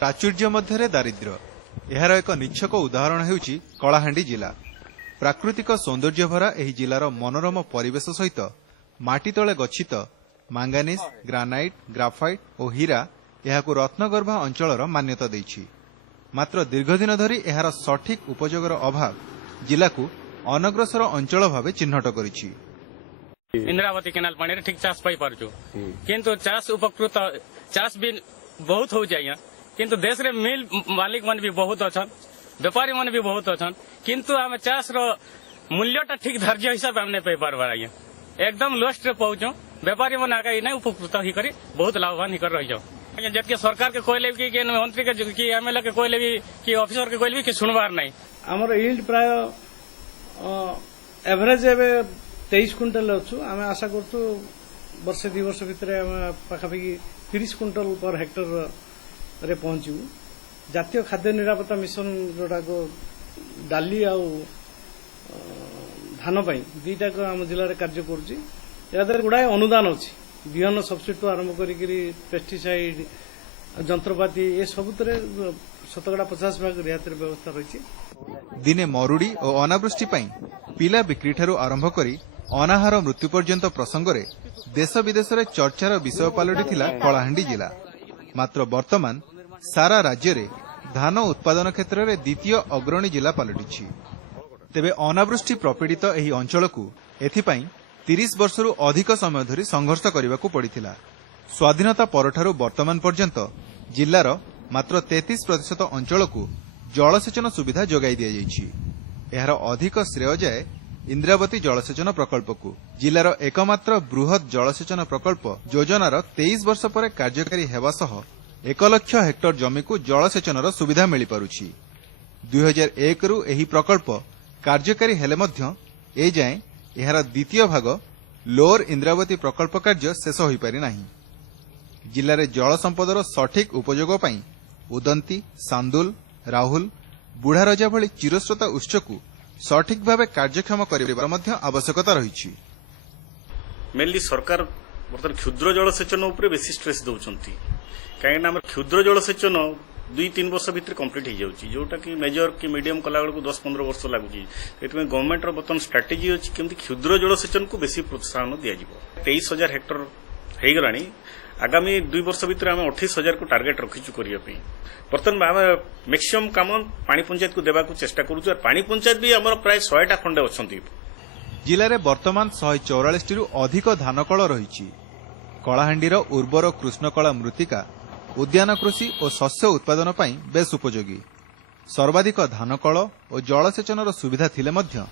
प्राचुर्य मध्य दारिद्र्य यार एक निच्छक उदाहरण हेउची कलाहांडी जिला। प्राकृतिक सौंदर्य भरा एही जिलार मनोरम परिवेश सहित माटी तले गच्छित मांगानिज, ग्रानाइट, ग्राफाइट और हीरा यहाकू रत्नगर्भ अंचलर मान्यता देछि। मात्र दीर्घदिन धरी एहार सठिक उपयोगर अभाव जिलाकू अनग्रसर अंचल भावे चिन्हट करिछि। इंद्रावती केनाल पानी ठीक चाष पाई पारछु किंतु चाष उपकृत चाष भी बहुत हो जाइया किंतु देश रे मिल मालिक मन भी बहुत अछन, व्यापारी मन भी बहुत अछन किंतु हम चाष रो मूल्यटा ठीक धार्य हिसाब हम नै पाई पारबा आज्ञा। एकदम लोस्ट रे पहुंचो व्यापारी मन आगे नै उपकृत ही करी बहुत लाभवान ही कर रहि जाओ। जबकि सरकार के कोइले कि मंत्री के कि एमएलए के कोइले भी कि ऑफिसर के कोइले भी कि सुनवार नै। हमर यील्ड प्राय एवरेज एबे 23 क्विंटल अच्छु। आम आशा करछु वर्ष 2 वर्ष भितर पाखापाखि 30 क्विंटल पर हेक्टर रे पहुंचू। जातीय खाद्य निरापत्ता मिशन जोटा को डाली आ धान पाई दीटा को आम जिले में कार्य करुच्ची। याद गुड़ाए अनुदान अच्छी बिहन सब्सिडी आरंभ करी पेस्टिसाइड जंत्रपाति ये सबुतरे 50% रियायत व्यवस्था रही। दिने मरुड़ी और अनावृष्टि पिला बिक्री ठारू आरंभ करी अनाहार मृत्यु पर्यंत प्रसंग रे देश विदेश रे चर्चार विषय पलटिथिला कलाहांडी जिला। मात्र वर्तमान सारा राज्य रे धान उत्पादन क्षेत्र में द्वितीय अग्रणी जिला पलटिछि। तेबे अनावृष्टि प्रपीड़ित एही अंचल को एथिपाई 30 वर्षरू अधिक समय धरी संघर्ष करबाकू पड़िथिला। स्वाधीनता परठारू वर्तमान पर्यंत जिल्लार मात्र 33% अंचल को जलसेचन सुविधा जोगाई दिया जाइछि। एहार अधिक श्रेय जाए इंद्रावती जलसेचन प्रकल्प को। जिलार एकमात्र बृहत जलसेचन प्रकल्प योजनार 23 वर्ष पर कार्यकारी हेबा सह 1 लाख हेक्टर जमी को जलसेचनर सुविधा मिल पारुछि। 2001 रु एही प्रकल्प कार्यकारी हेले मध्य ए जाए एहार द्वितीय भाग लोअर इंद्रावती प्रकल्प कार्य शेष होई पारि नाही। जिले जल संपदर सठिक उपयोग पई उदंती, सांदुल, राहुल, बुढ़ारजा भली चिरस्रोता उत्स को सठिक भाव कार्यक्षम करबार मध्य आवश्यकता रही। मेनली सरकार बर्तमान क्षुद्र जलसेचन उपर बेसी स्ट्रेस दौरान कहीं क्षुद्र जलसेचन 2-3 वर्ष भितर कंप्लीट हो जाऊँगी जोटा कि मेजर कि मीडियम कला बेलू 10-15 वर्ष लगुच। गवर्नमेंट बर्तमान स्ट्राटेजी अच्छी केमती क्षुद्र जलसेचन को बेसी प्रोत्साहन दि 23,000 हेक्टर हो गला। आगामी 2 वर्ष भितर आम 28,000 को टार्गेट रखीचु करने। बर्तमान आम मैक्सिमम काम पानी पंचायत को देवा चेष्टा करूँ। पानी पंचायत भी आम प्राय 100टा खंडे अच्छा। जिले में वर्तमान 144 रु अधिक धानकल रही। कलाहांडीर उर्वर कृष्णकला मृत्तिका उद्यान कृषि और शस्य उत्पादन पई बेस उपयोगी। सर्वाधिक धानकल और जलसेचनर सुविधा थिले मध्य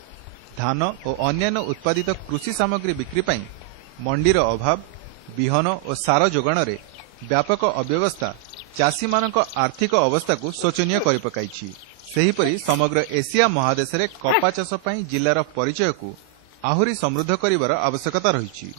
धान और अन्यान्य उत्पादित कृषि सामग्री बिक्री पई मंडीर अभाव, बिहन और सार जोगाण रे व्यापक अव्यवस्था चाषी मानक आर्थिक अवस्था को शोचनीय करि पकाइछि। सेहिपरि समग्र एशिया महादेश रे कपा चाष पई जिल्लार परिचय को आहुरी समृद्ध करिवार आवश्यकता रही।